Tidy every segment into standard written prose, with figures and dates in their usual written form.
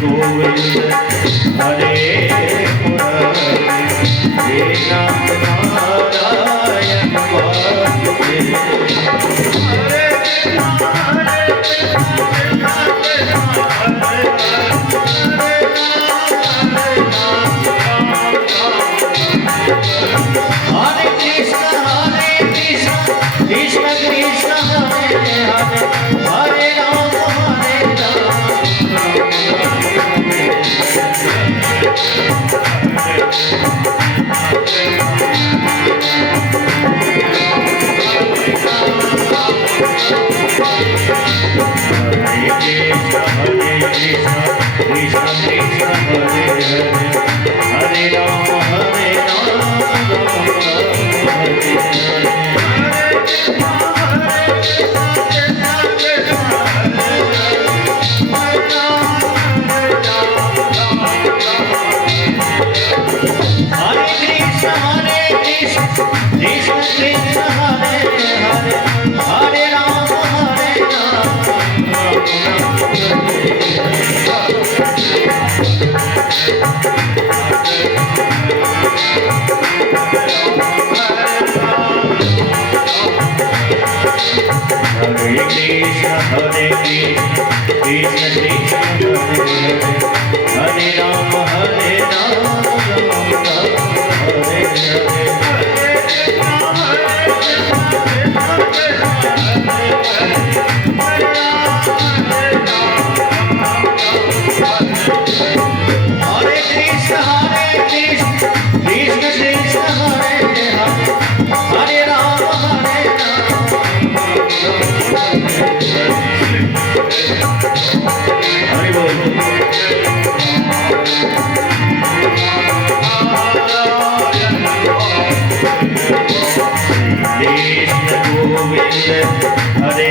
गोविंद हरे मुरारी हे नाम नारायण वासुदेव हरे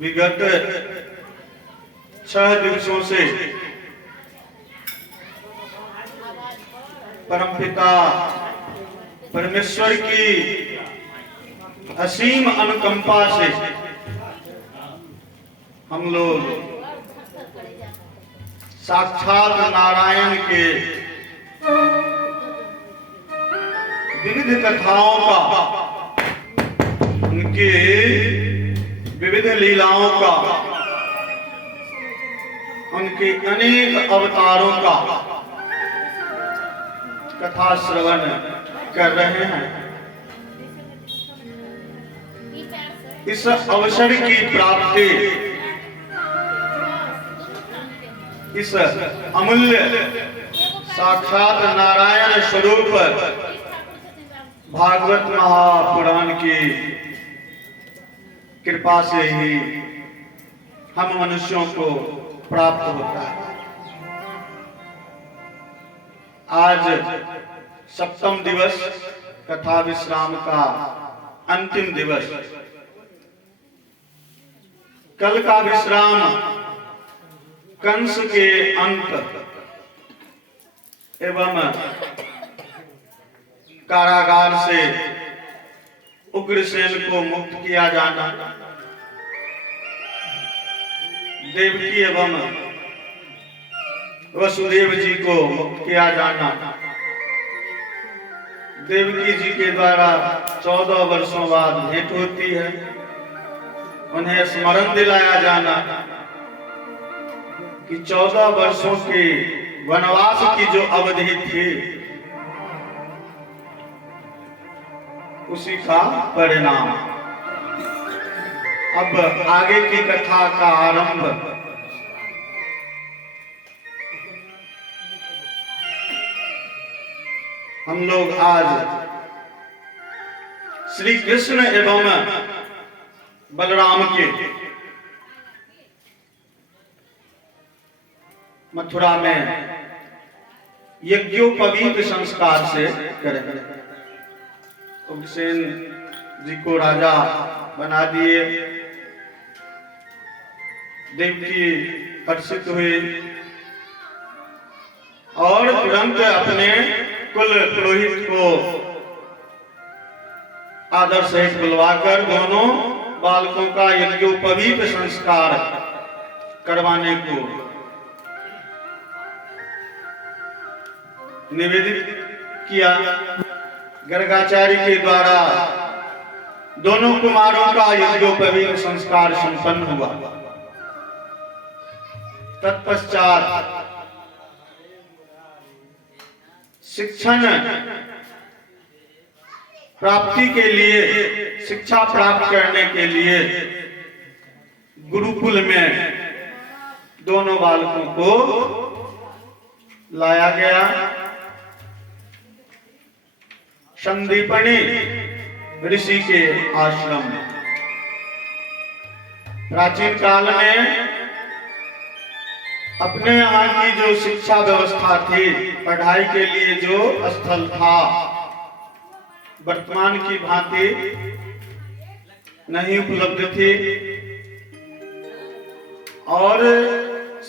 विगत 6 दिवसों से परमपिता परमेश्वर की असीम अनुकंपा से हम लोग साक्षात नारायण के विविध कथाओं का, उनके विविध लीलाओं का, उनके अनेक अवतारों का कथा श्रवण कर रहे हैं। इस अवसर की प्राप्ति, इस अमूल्य साक्षात नारायण स्वरूप भागवत महापुराण की कृपा से ही हम मनुष्यों को प्राप्त होता है। आज सप्तम दिवस कथा विश्राम का अंतिम दिवस। कल का विश्राम कंस के अंत एवं कारागार से उग्रसेन को मुक्त किया जाना, देवकी एवं वसुदेव जी को मुक्त किया जाना, देवकी जी के द्वारा 14 वर्षों बाद भेंट होती है, उन्हें स्मरण दिलाया जाना कि 14 वर्षों के वनवास की जो अवधि थी उसी का परिणाम। अब आगे की कथा का आरंभ हम लोग आज श्री कृष्ण एवं बलराम के मथुरा में यज्ञोपवीत संस्कार से करेंगे। उग्रसेन जी को राजा बना दिए, देवकी हर्षित हुई और तुरंत अपने कुल पुरोहित को आदर सहित बुलवाकर दोनों बालकों का यज्ञोपवीत संस्कार करवाने को निवेदित किया। गर्गाचार्य के द्वारा दोनों कुमारों का यज्ञोपवीत संस्कार संपन्न हुआ। तत्पश्चात शिक्षण प्राप्ति के लिए, शिक्षा प्राप्त करने के लिए गुरुकुल में दोनों बालकों को लाया गया। संदीपनी ऋषि के आश्रम में प्राचीन काल में अपने यहाँ की जो शिक्षा व्यवस्था थी, पढ़ाई के लिए जो स्थल था, वर्तमान की भांति नहीं उपलब्ध थी और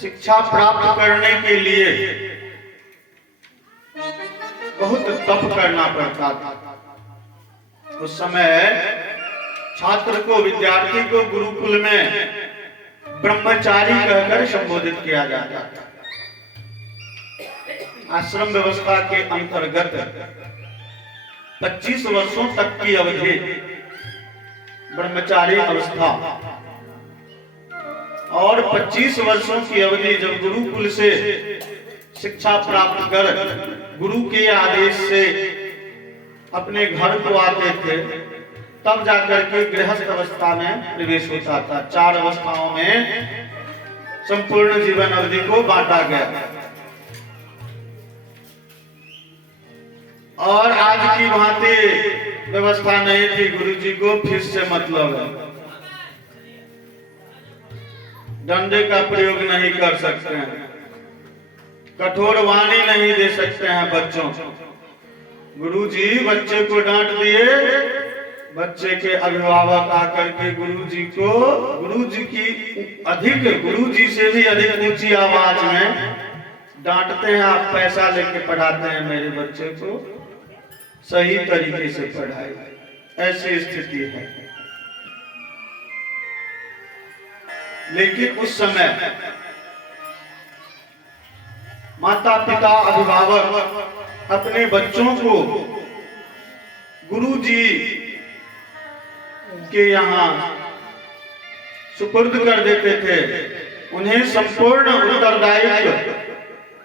शिक्षा प्राप्त करने के लिए बहुत तप करना पड़ता था। उस समय छात्र को, विद्यार्थी को गुरुकुल में ब्रह्मचारी कहकर संबोधित किया जाता था। आश्रम व्यवस्था के अंतर्गत 25 वर्षों तक की अवधि ब्रह्मचारी अवस्था और 25 वर्षों की अवधि जब गुरुकुल से शिक्षा प्राप्त कर गुरु के आदेश से अपने घर को आते थे, तब जाकर के गृहस्थ अवस्था में प्रवेश होता था। 4 अवस्थाओं में संपूर्ण जीवन अवधि को बांटा गया और आज की भांति व्यवस्था नहीं थी। गुरु जी को फीस से मतलब है, डंडे का प्रयोग नहीं कर सकते हैं, कठोर वाणी नहीं दे सकते हैं बच्चों। गुरुजी बच्चे को डांट दिए, बच्चे के अभिभावक आकर के गुरुजी से भी अधिक ऊंची आवाज में डांटते हैं। आप पैसा लेके पढ़ाते हैं मेरे बच्चे को, सही तरीके से पढ़ाई। ऐसी स्थिति है। लेकिन उस समय माता पिता अभिभावक अपने बच्चों को गुरुजी के यहाँ सुपुर्द कर देते थे। उन्हें संपूर्ण उत्तरदायित्व,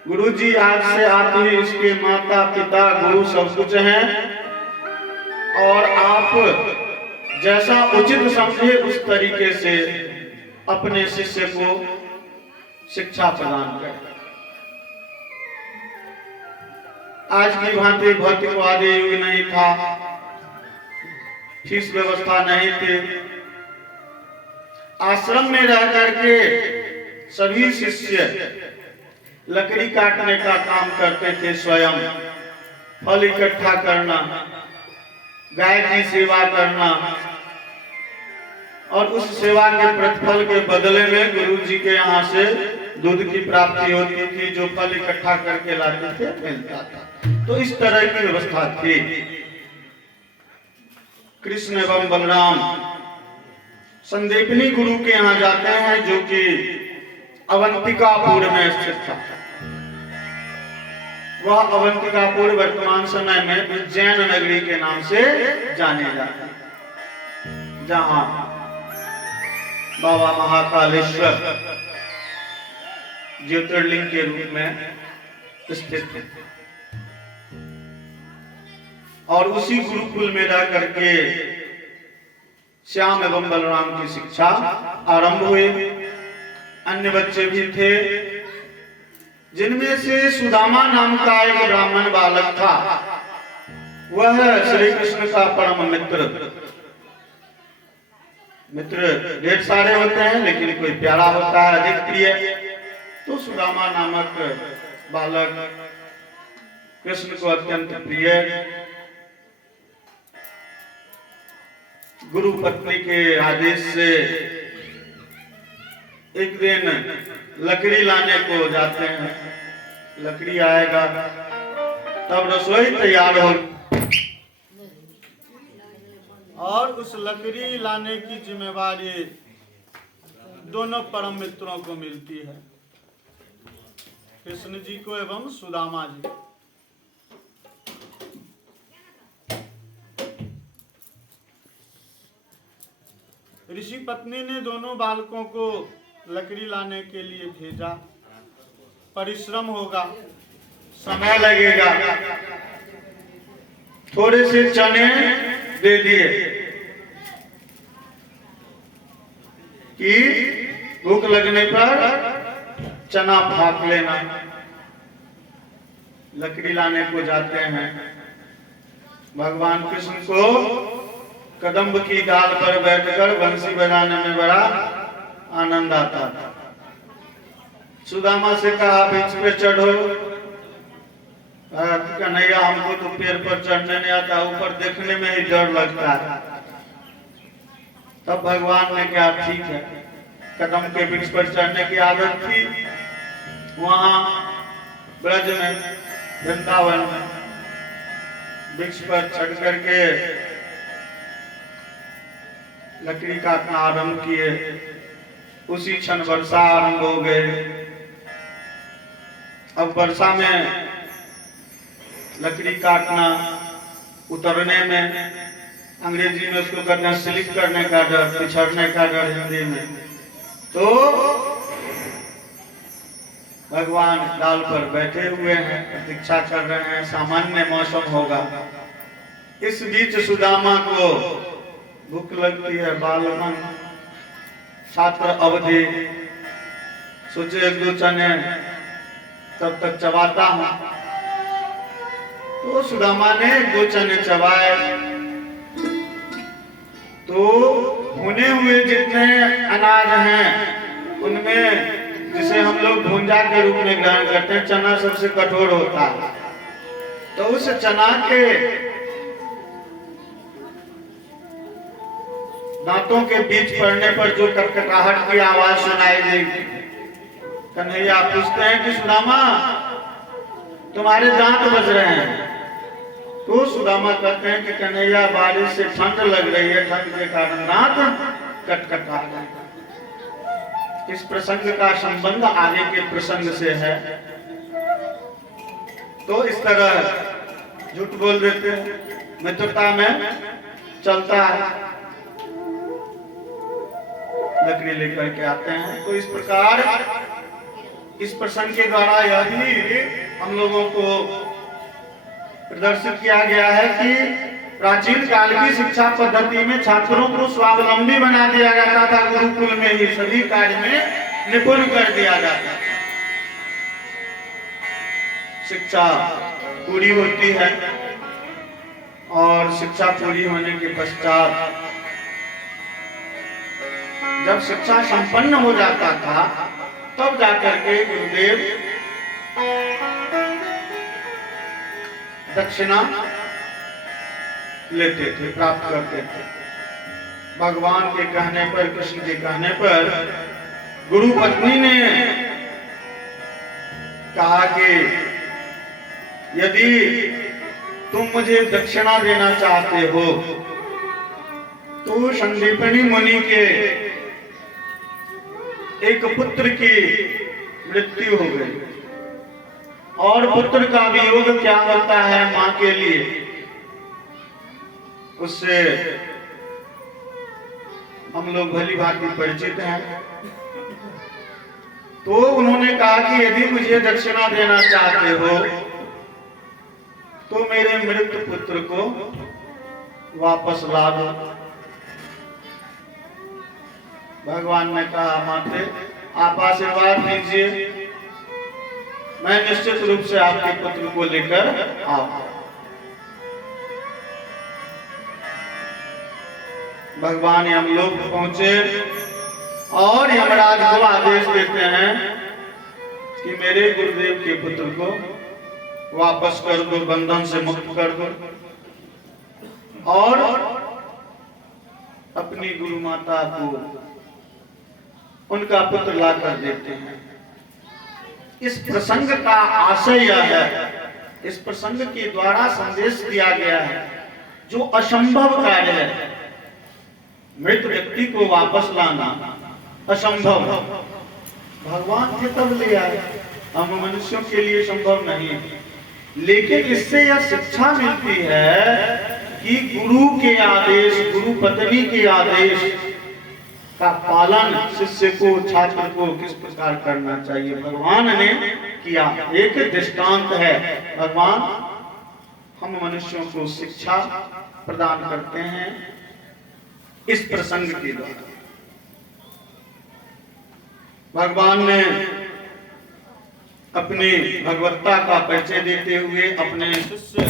गुरुजी आज से आप ही इसके माता पिता गुरु सब कुछ हैं और आप जैसा उचित समझे उस तरीके से अपने शिष्य को शिक्षा प्रदान करें। आज की भांति भौतिकवादी युग नहीं था, फीस व्यवस्था नहीं थी। आश्रम में रह करके सभी शिष्य लकड़ी काटने का काम करते थे, स्वयं फल इकट्ठा करना, गाय की सेवा करना, और उस सेवा के प्रतिफल के बदले में गुरु जी के यहाँ से दूध की प्राप्ति होती थी, जो फल इकट्ठा करके लाते थे मिलता था। तो इस तरह की व्यवस्था थी। कृष्ण एवं बलराम संदीपनी गुरु के यहाँ जाते हैं, जो कि अवंतिकापुर में स्थित था। वह अवंतिकापुर वर्तमान समय में उज्जैन नगरी के नाम से जाने जाता है, जहां बाबा महाकालेश्वर ज्योतिर्लिंग के रूप में स्थित है। और उसी गुरुकुल में रह करके श्याम एवं बलराम की शिक्षा आरंभ हुई। अन्य बच्चे भी थे, जिनमें से सुदामा नाम का एक ब्राह्मण बालक था। वह श्री कृष्ण का परम मित्र ढेर सारे होते हैं, लेकिन कोई प्यारा होता है, अधिक प्रिय। तो सुदामा नामक बालक कृष्ण को अत्यंत प्रिय। गुरु पत्नी के आदेश से एक दिन लकड़ी लाने को जाते हैं। लकड़ी आएगा तब रसोई तैयार हो, और उस लकड़ी लाने की जिम्मेवारी दोनों परम मित्रों को मिलती है, कृष्ण जी को एवं सुदामा जी। ऋषि पत्नी ने दोनों बालकों को लकड़ी लाने के लिए भेजा। परिश्रम होगा, समय लगेगा, थोड़े से चने दे दिए कि भूख लगने पर चना फाक लेना। लकड़ी लाने को जाते हैं। भगवान कृष्ण को कदम्ब की डाल पर बैठकर बंसी बजाने में बड़ा आनंद आता था। सुदामा से कहा बीच पे चढ़ो। कन्हैया हमको तो पेड़ पर चढ़ने नहीं आता, ऊपर देखने में ही डर लगता है। तब भगवान ने कहा ठीक है। कदम के वृक्ष पर चढ़ने की आदत थी वहां ब्रज में, वृंदावन में। वृक्ष पर चढ़ करके लकड़ी काटना आरंभ किए। उसी क्षण वर्षा आरंभ हो गई। अब वर्षा में लकड़ी काटना, उतरने में, अंग्रेजी में उसको कहते हैं स्लिप करने का डर, पिछड़ने का डर हिंदी में। तो भगवान डाल पर बैठे हुए हैं, प्रतीक्षा कर रहे हैं, सामान्य मौसम होगा। इस बीच सुदामा को भूख लगती है। बालमन छात्र अवधि सोचे एक दो चने तब तक चबाता हूं। तो सुदामा ने दो चने चबाए। तो भुने हुए जितने अनाज हैं उनमें, जिसे हम लोग भुंजा के रूप में ग्रहण करते हैं, चना सबसे कठोर होता है। तो उस चना के दांतों के बीच पड़ने पर जो कटकटाहट की आवाज सुनाई देगी। कन्हैया पूछते हैं कि सुदामा तुम्हारे दांत बज रहे हैं। तो सुदामा कहते हैं कि कन्हैया बारिश से ठंड लग रही है, ठंड के कारण दांत कटकटा रहे हैं। इस प्रसंग का संबंध आगे के प्रसंग से है। तो इस तरह झूठ बोल देते हैं, मित्रता में चलता है। लकड़ी लेकर के आते हैं। तो इस प्रकार इस प्रसंग के द्वारा यह भी हम लोगों को प्रदर्शित किया गया है कि प्राचीन काल की शिक्षा पद्धति में छात्रों को स्वावलंबी बना दिया जाता था। गुरुकुल में ही सभी कार्य में निपुण कर दिया जाता था। शिक्षा पूरी होती है और शिक्षा पूरी होने के पश्चात जब शिक्षा संपन्न हो जाता था तब जाकर के गुरुदेव दक्षिणा लेते थे, प्राप्त करते थे। भगवान के कहने पर, कृष्ण के कहने पर गुरु पत्नी ने कहा कि यदि तुम मुझे दक्षिणा देना चाहते हो तो संदीपनी मुनि के एक पुत्र की मृत्यु हो गई, और पुत्र का वियोग क्या होता है मां के लिए, उससे हम लोग भली भांति परिचित हैं। तो उन्होंने कहा कि यदि मुझे दक्षिणा देना चाहते हो तो मेरे मृत पुत्र को वापस ला दो। भगवान ने कहा माते आप आशीर्वाद दीजिए, मैं निश्चित रूप से आपके पुत्र को लेकर आऊंगा। भगवान यमलोक पहुंचे और यमराज को आदेश देते हैं कि मेरे गुरुदेव के पुत्र को वापस कर दो, बंधन से मुक्त कर दो, और अपनी गुरु माता को उनका पुत्र ला कर देते हैं। इस प्रसंग का आशय यह है, इस प्रसंग के द्वारा संदेश दिया गया है, जो असंभव कार्य है, मृत व्यक्ति को वापस लाना असंभव, भगवान के तब ले आए, हम मनुष्यों के लिए संभव नहीं। लेकिन इससे यह शिक्षा मिलती है कि गुरु के आदेश, गुरु पत्नी के आदेश का पालन शिष्य को, छात्र को किस प्रकार करना चाहिए, भगवान ने किया। एक दृष्टांत है, भगवान हम मनुष्यों को शिक्षा प्रदान करते हैं इस प्रसंग के द्वारा। भगवान ने अपनी भगवत्ता का परिचय देते हुए, अपने शिष्य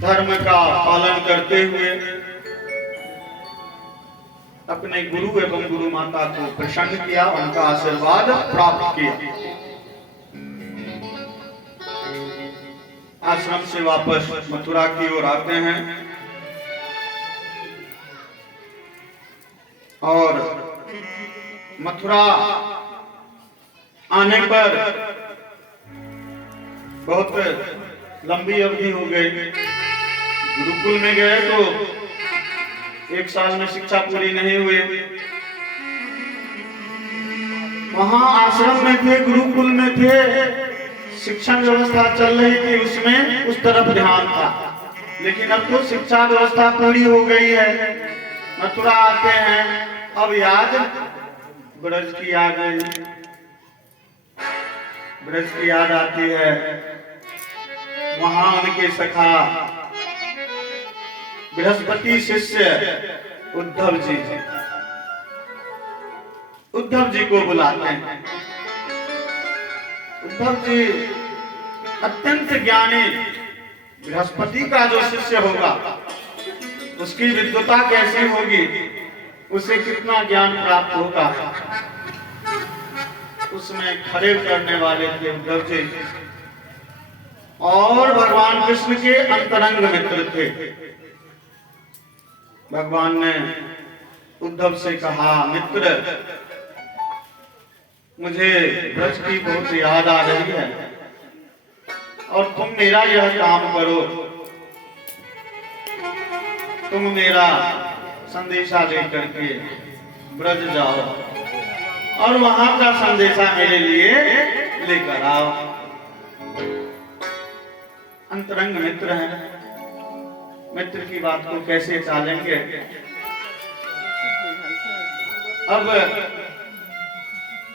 धर्म का पालन करते हुए अपने गुरु एवं गुरु माता को प्रसन्न किया, उनका आशीर्वाद प्राप्त किया। आश्रम से वापस मथुरा की ओर आते हैं और मथुरा आने पर बहुत लंबी अवधि हो गई। गुरुकुल में गए तो 1 साल में शिक्षा पूरी नहीं हुई। वहां आश्रम में थे, गुरुकुल में थे, शिक्षण व्यवस्था चल रही थी, उसमें उस तरफ ध्यान था। लेकिन अब तो शिक्षा व्यवस्था पूरी हो गई है, मथुरा आते हैं, अब याद ब्रज की आ गई, ब्रज की याद आती है। वहां उनके सखा बृहस्पति शिष्य उद्धव जी को बुलाते हैं। उद्धव जी अत्यंत ज्ञानी, बृहस्पति का जो शिष्य होगा उसकी विद्वता कैसी होगी, उसे कितना ज्ञान प्राप्त होगा, उसमें खड़े करने वाले थे उद्धव जी। और भगवान कृष्ण के अंतरंग मित्र थे। भगवान ने उद्धव से कहा, मित्र मुझे ब्रज की बहुत याद आ रही है और तुम मेरा यह काम करो, तुम मेरा संदेशा लेकर के ब्रज जाओ और वहां का संदेशा मेरे लिए लेकर आओ। अंतरंग मित्र हैं, मित्र की बात को कैसे टालेंगे। अब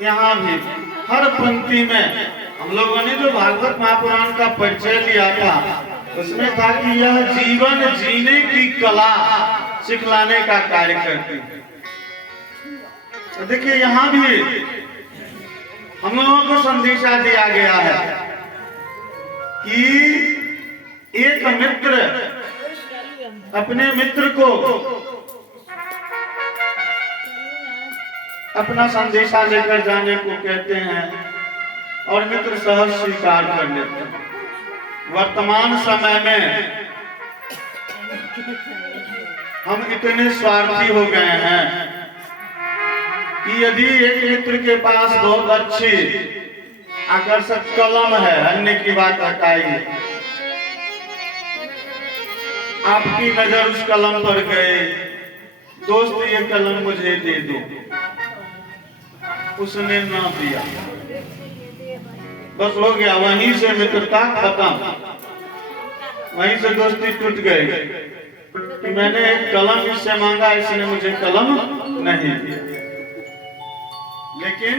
यहाँ भी हर पंक्ति में हम लोगों ने जो भागवत महापुराण का परिचय लिया था, उसमें था कि यह जीवन जीने की कला सिखलाने का कार्य करती है। तो देखिए यहाँ भी हम लोगों को संदेशा दिया गया है कि एक मित्र अपने मित्र को अपना संदेशा लेकर जाने को कहते हैं और मित्र सहज स्वीकार कर लेते हैं। वर्तमान समय में हम इतने स्वार्थी हो गए हैं कि यदि एक मित्र के पास बहुत अच्छी आकर्षक कलम है, अन्य की बात हटाइए, आपकी नजर उस कलम पर गए, दोस्त ये कलम मुझे दे दो, उसने ना दिया, बस हो गया, वहीं से मित्रता खत्म, वहीं से दोस्ती टूट गई कि मैंने एक कलम इससे मांगा, इसने मुझे कलम नहीं दिया। लेकिन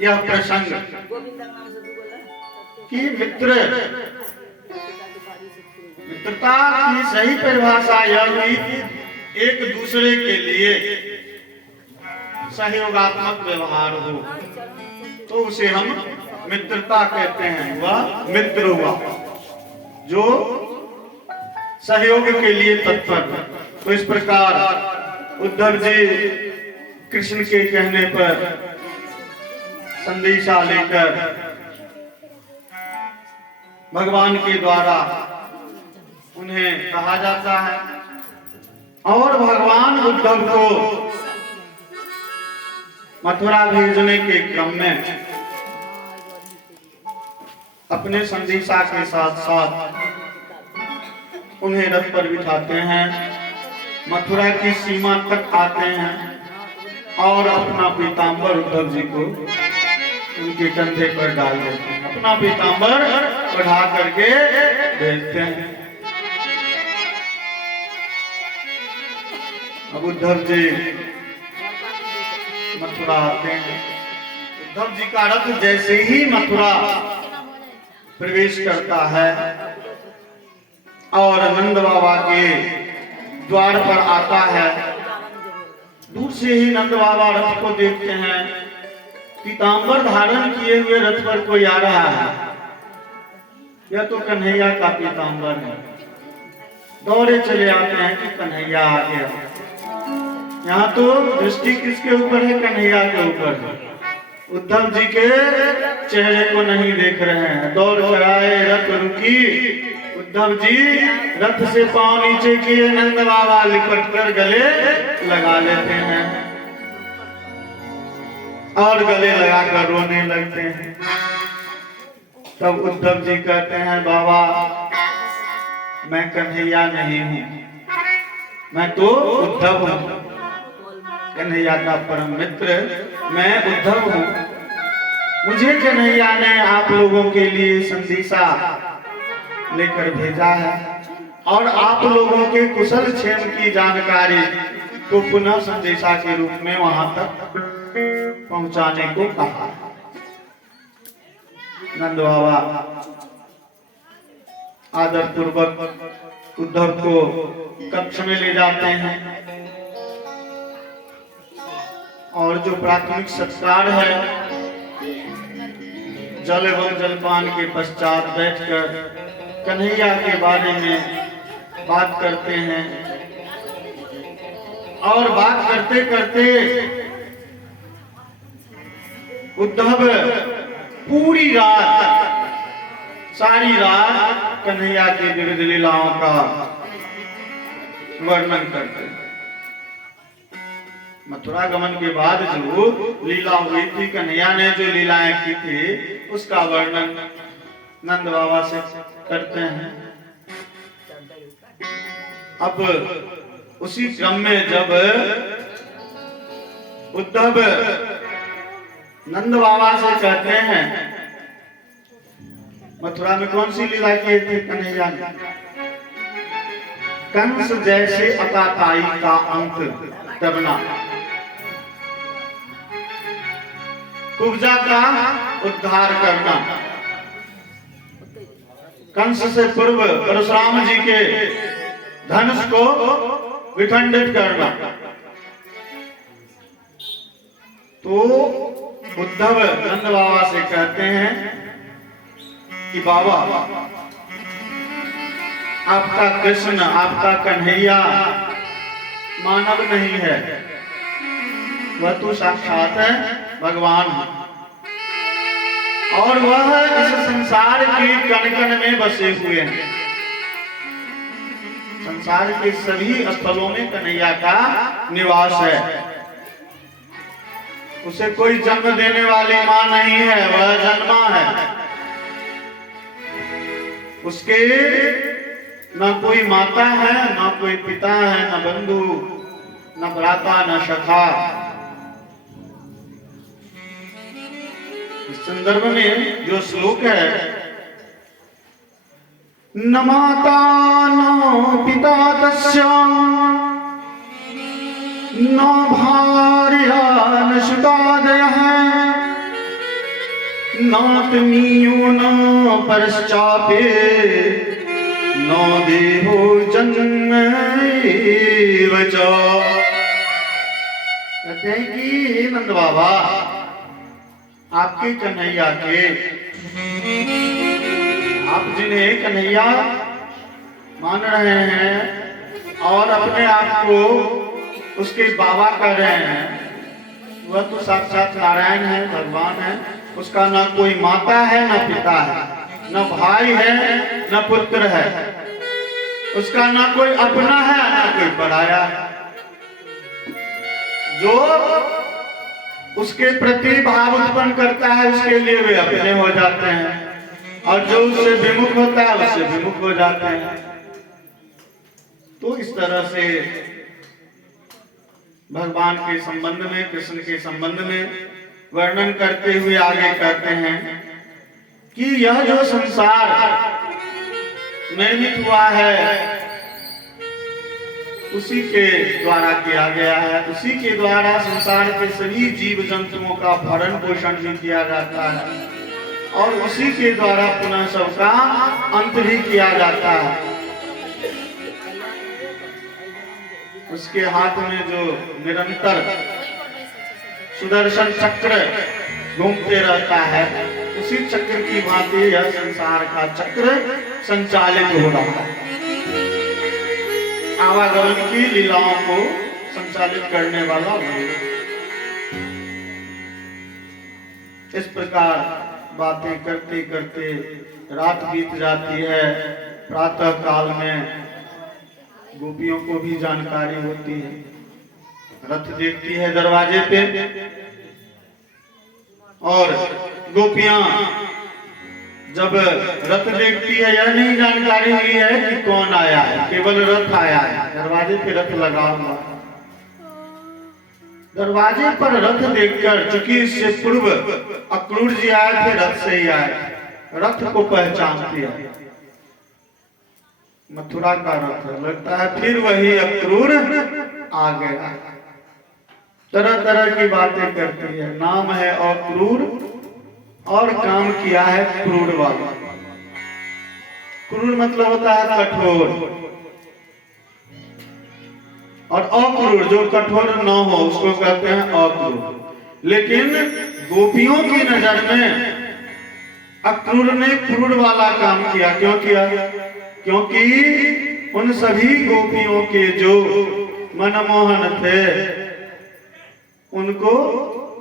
यह प्रसंग कि मित्रता की सही परिभाषा यह हुई एक दूसरे के लिए सहयोगात्मक व्यवहार हो, तो उसे हम मित्रता कहते हैं। वह मित्र हुआ जो सहयोग के लिए तत्पर। तो इस प्रकार उद्धव जी कृष्ण के कहने पर संदेशा लेकर भगवान के द्वारा उन्हें कहा जाता है, और भगवान उद्धव को मथुरा भेजने के क्रम में अपने संदेशा के साथ साथ उन्हें रथ पर बिठाते हैं, मथुरा की सीमा तक आते हैं और अपना पीतांबर उद्धव जी को उनके कंधे पर डाल देते हैं, अपना पीतांबर बढ़ा करके भेजते हैं। अब उद्धव जी मथुरा आते हैं। उद्धव जी का रथ जैसे ही मथुरा प्रवेश करता है और नंद बाबा के द्वार पर आता है, दूर से ही नंद बाबा रथ को देखते हैं, पीतांबर धारण किए हुए रथ पर कोई आ रहा है, यह तो कन्हैया का पीतांबर है। दौड़े चले आते हैं कि कन्हैया आ गया। यहाँ तो दृष्टि किसके ऊपर है? कन्हैया के ऊपर है। उद्धव जी के चेहरे को नहीं देख रहे हैं। दौड़ कर आए, रथ रुकी, उद्धव जी रथ से पांव नीचे किए, नंद बाबा लिपट कर गले लगा लेते हैं और गले लगाकर रोने लगते हैं। तब उद्धव जी कहते हैं, बाबा मैं कन्हैया नहीं हूं, मैं तो उद्धव हूं, कन्हैया का परम मित्र मैं उद्धव हूं। मुझे कन्हैया ने आप लोगों के लिए संदेशा लेकर भेजा है और आप लोगों के कुशल क्षेम की जानकारी को पुनः संदेशा के रूप में वहां तक पहुंचाने को कहा। नंद बाबा आदर पूर्वक उद्धव को कक्ष में ले जाते हैं और जो प्राथमिक सत्कार है, जल एवं जलपान के पश्चात बैठकर कन्हैया के बारे में बात करते हैं और बात करते करते उद्धव पूरी रात, सारी रात कन्हैया की विविध लीलाओं का वर्णन करते हैं। मथुरा गमन के बाद जो लीला हुई थी, कन्हैया ने जो लीलाएं की थी, उसका वर्णन नंद बाबा से करते हैं। अब उसी क्रम में जब उद्धव नंद बाबा से कहते हैं, मथुरा में कौन सी लीला की थी कन्हैया ने? कंस जैसे अताताई का अंत करना, कुब्जा का उद्धार करना, कंस से पूर्व परशुराम जी के धनुष को विखंडित करना। तो उद्धव नंद बाबा से कहते हैं कि बाबा आपका कृष्ण, आपका कन्हैया मानव नहीं है, वह तो साक्षात है भगवान है और वह इस संसार के कण कण में बसे हुए हैं। संसार के सभी स्थलों में कन्हैया का निवास है। उसे कोई जन्म देने वाली मां नहीं है, वह जन्मा है। उसके न कोई माता है, न कोई पिता है, न बंधु, न भ्राता, न सखा। इस संदर्भ में जो श्लोक है, न माता न पिता तस्य न भार्या न सुतादयः नात्मीयो न परश्चापे न देहो जन्म एव च। कहते हैं कि हे नंद बाबा, आपके कन्हैया के, आप जिन्हें कन्हैया मान रहे हैं और अपने आप को उसके बाबा कह रहे हैं, वह तो साक्षात नारायण है, भगवान है। उसका न कोई माता है, न पिता है, न भाई है, न पुत्र है। उसका न कोई अपना है, न कोई पराया है। जो उसके प्रति भाव उत्पन्न करता है, उसके लिए वे अपने हो जाते हैं, और जो उससे विमुख होता है उससे विमुख हो जाते हैं। तो इस तरह से भगवान के संबंध में, कृष्ण के संबंध में वर्णन करते हुए आगे कहते हैं कि यह जो संसार निर्मित हुआ है उसी के द्वारा किया गया है। उसी के द्वारा संसार के सभी जीव जंतुओं का भरण पोषण भी किया जाता है, और उसी के द्वारा पुनः सबका अंत भी किया जाता है। उसके हाथ में जो निरंतर सुदर्शन चक्र घूमते रहता है, उसी चक्र की भांति यह संसार का चक्र संचालित हो रहा है। आवागमन की लीलाओं को संचालित करने वाला वो। इस प्रकार बातें करते करते रात बीत जाती है। प्रातः काल में गोपियों को भी जानकारी होती है। रथ देखती है दरवाजे पे, और गोपियां जब रथ देखती है, यह नहीं जानकारी हुई है कि कौन आया है, केवल रथ आया है। दरवाजे पे रथ लगा हुआ, दरवाजे पर रथ देखकर, चूंकि इससे पूर्व अक्रूर जी आए थे, रथ से ही आए, रथ को पहचानती है। मथुरा का रथ लगता है, फिर वही अक्रूर आ गया। तरह तरह की बातें करती है। नाम है अक्रूर और काम किया है क्रूर वाला। क्रूर मतलब होता है कठोर, और अक्रूर जो कठोर न हो उसको कहते हैं अक्रूर। लेकिन गोपियों की नजर में अक्रूर ने क्रूर वाला काम किया। क्यों किया? क्योंकि उन सभी गोपियों के जो मनमोहन थे उनको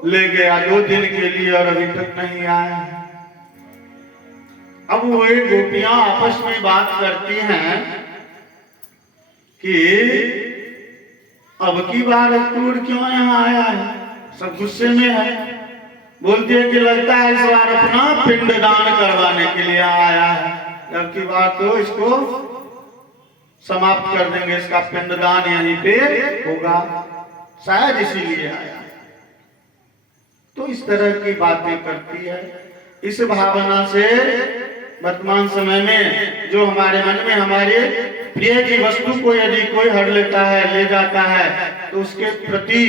ले गया 2 दिन के लिए, और अभी तक नहीं आए। अब वो गोपियां आपस में बात करती हैं कि अब की बार अक्रूर क्यों यहाँ आया है। सब गुस्से में है। बोलती है कि लगता है इस बार अपना पिंडदान करवाने के लिए आया है। अब की बार तो इसको समाप्त कर देंगे, इसका पिंडदान यहीं पे होगा, शायद इसीलिए आया। तो इस तरह की बातें करती है। इस भावना से वर्तमान समय में जो हमारे मन में हमारे प्रिय की वस्तु को यदि कोई हर लेता है, ले जाता है, तो उसके प्रति,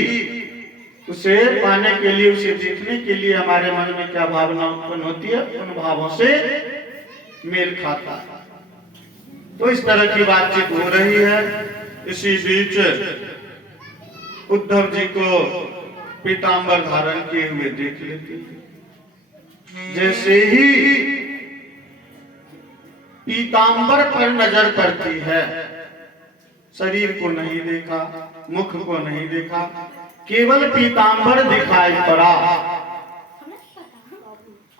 उसे पाने के लिए, उसे देखने के लिए हमारे मन में क्या भावना उत्पन्न होती है, उन भावों से मेल खाता है। तो इस तरह की बातचीत हो रही है। इसी बीच उद्धव जी को पीतांबर धारण किए हुए देख लेती है। जैसे ही पीतांबर पर नजर पड़ती है, शरीर को नहीं देखा, मुख को नहीं देखा, केवल पीतांबर दिखाई पड़ा।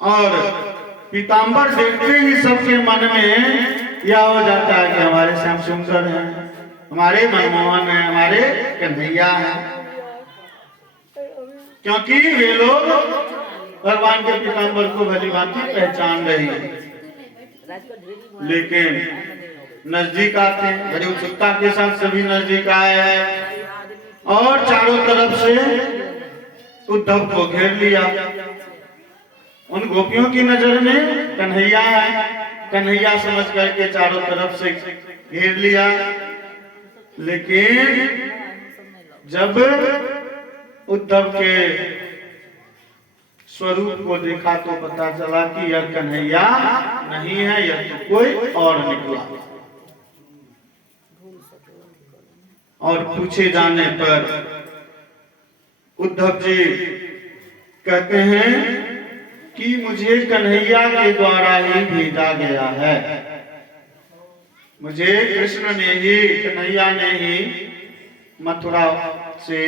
और पीतांबर देखते ही सबके मन में यह हो जाता है कि हमारे श्याम सुंदर हैं, हमारे मनमोहन है, हमारे कन्हैया है, क्योंकि वे लोग भगवान के पीताम्बर को भली भांति पहचान रही है। लेकिन नजदीक आते हैं, बड़ी उत्सुकता के साथ सभी नजदीक आए हैं और चारों तरफ से उद्धव को घेर लिया। उन गोपियों की नजर में कन्हैया है, कन्हैया समझ करके चारों तरफ से घेर लिया। लेकिन जब उद्धव के स्वरूप को देखा तो पता चला कि यह कन्हैया नहीं है, यह तो कोई और निकला। और पूछे जाने पर उद्धव जी कहते हैं कि मुझे कन्हैया के द्वारा ही भेजा गया है, मुझे कृष्ण ने ही, कन्हैया ने ही मथुरा से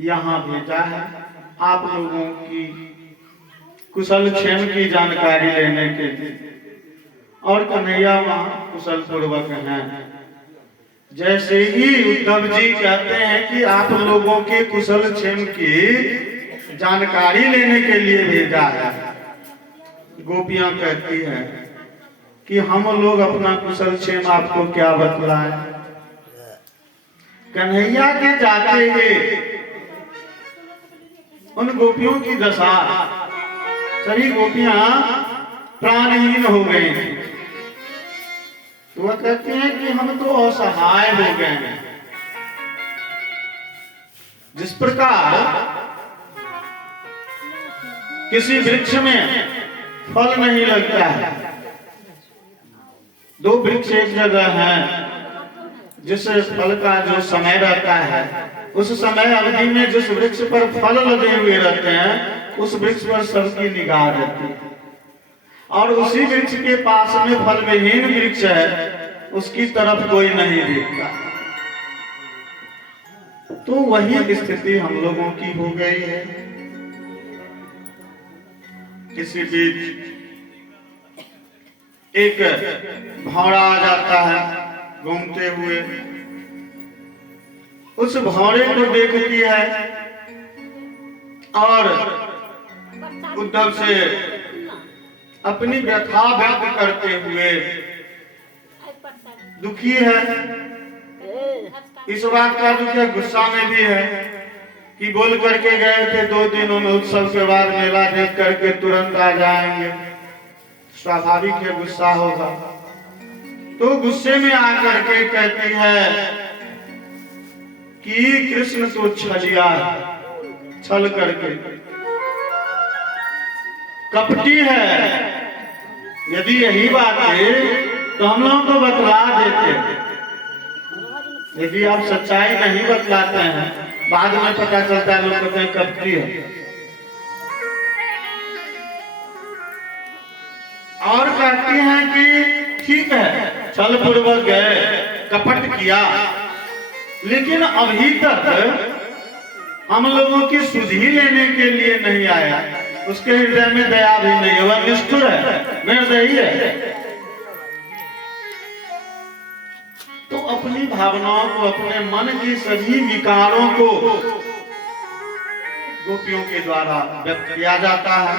यहाँ भेजा है आप लोगों की कुशल क्षेम की जानकारी लेने के लिए। और कन्हैया वहाँ कुशल पूर्वक हैं। जैसे ही उद्धव जी कहते हैं कि आप लोगों के कुशल क्षेम की जानकारी लेने के लिए भेजा है, गोपियां कहती हैं कि हम लोग अपना कुशल क्षेम आपको क्या बतलाएं। कन्हैया के जाते हुए उन गोपियों की दशा, सभी गोपियां प्राणहीन हो गई। तो वह कहते हैं कि हम तो असहाय हो गए हैं। जिस प्रकार किसी वृक्ष में फल नहीं लगता है, दो वृक्ष एक जगह हैं, जिस फल का जो समय रहता है उस समय अवधि में जिस वृक्ष पर फल लगे हुए रहते हैं उस वृक्ष पर सबकी निगाह रहती है, और उसी वृक्ष के पास में फल विहीन वृक्ष है, उसकी तरफ कोई नहीं देखता। तो वही स्थिति हम लोगों की हो गई है। किसी बीच एक भौरा आ जाता है घूमते हुए, उस भौरे को देखती है और उद्धव से अपनी व्यथा व्यक्त करते हुए दुखी है। इस बात का दुख है, गुस्सा में भी है कि बोल करके गए थे 2 दिनों में उत्सव के बाद मेला देख करके तुरंत आ जाएंगे, स्वाभाविक है गुस्सा होगा। तो गुस्से में आकर के कहती है कि कृष्ण तो छलिया, छल करके कपटी है। यदि यही बात है तो हम लोगों को बतला देते। यदि आप सच्चाई नहीं बतलाते हैं, बाद में पता चलता है लोग कहते हैं कपटी है। और कहती हैं कि ठीक है, छल पूर्वक गए, कपट किया, लेकिन अभी तक हम लोगों की सुधि लेने के लिए नहीं आया। उसके हृदय में दया भी नहीं है, वह निष्ठुर है, निर्दयी है। तो अपनी भावनाओं को, अपने मन की सभी विकारों को गोपियों के द्वारा व्यक्त किया जाता है।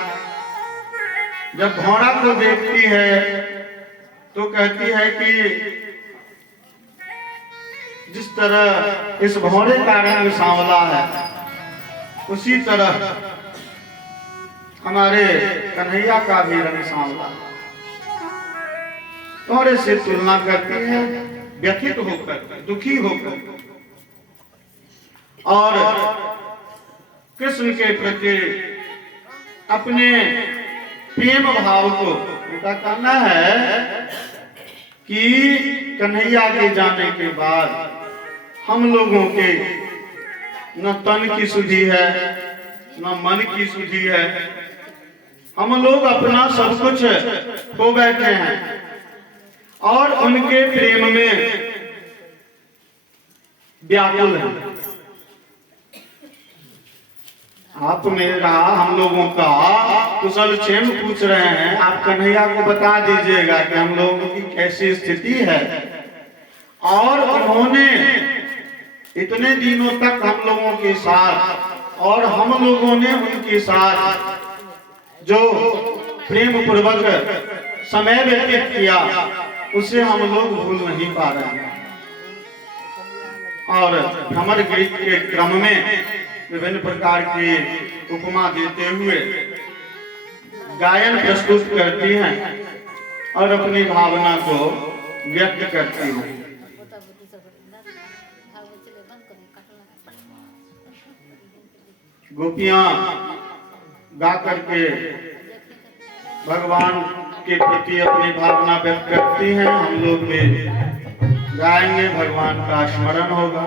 जब घोड़ा को देखती है तो कहती है कि जिस तरह इस घोड़े का रंग सांवला है, उसी तरह हमारे कन्हैया का भी रंग सांवला है। घोड़े से तुलना करती है, व्यथित होकर, दुखी होकर, और कृष्ण के प्रति अपने प्रेम भाव को उनका कहना है कि कन्हैया के जाने के बाद हम लोगों के न तन की सुधि है, न मन की सुधि है। हम लोग अपना सब कुछ खो बैठे हैं और उनके प्रेम में व्याकुल हैं। आप मेरा, हम लोगों का कुशल क्षेम पूछ रहे हैं, आप कन्हैया को बता दीजिएगा कि हम लोगों की कैसी स्थिति है। और उन्होंने इतने दिनों तक हम लोगों के साथ और हम लोगों ने उनके साथ जो प्रेम पूर्वक समय व्यतीत किया उसे हम लोग भूल नहीं पा रहे हैं। और भ्रमर गीत के क्रम में विभिन्न प्रकार की उपमा देते हुए गायन प्रस्तुत करती हैं और अपनी भावना को व्यक्त करती हैं। गोपियां गा करके भगवान के प्रति अपनी भावना व्यक्त करती हैं। हम लोग भी गाएंगे, भगवान का स्मरण होगा।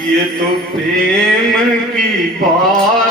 ये तो प्रेम की बात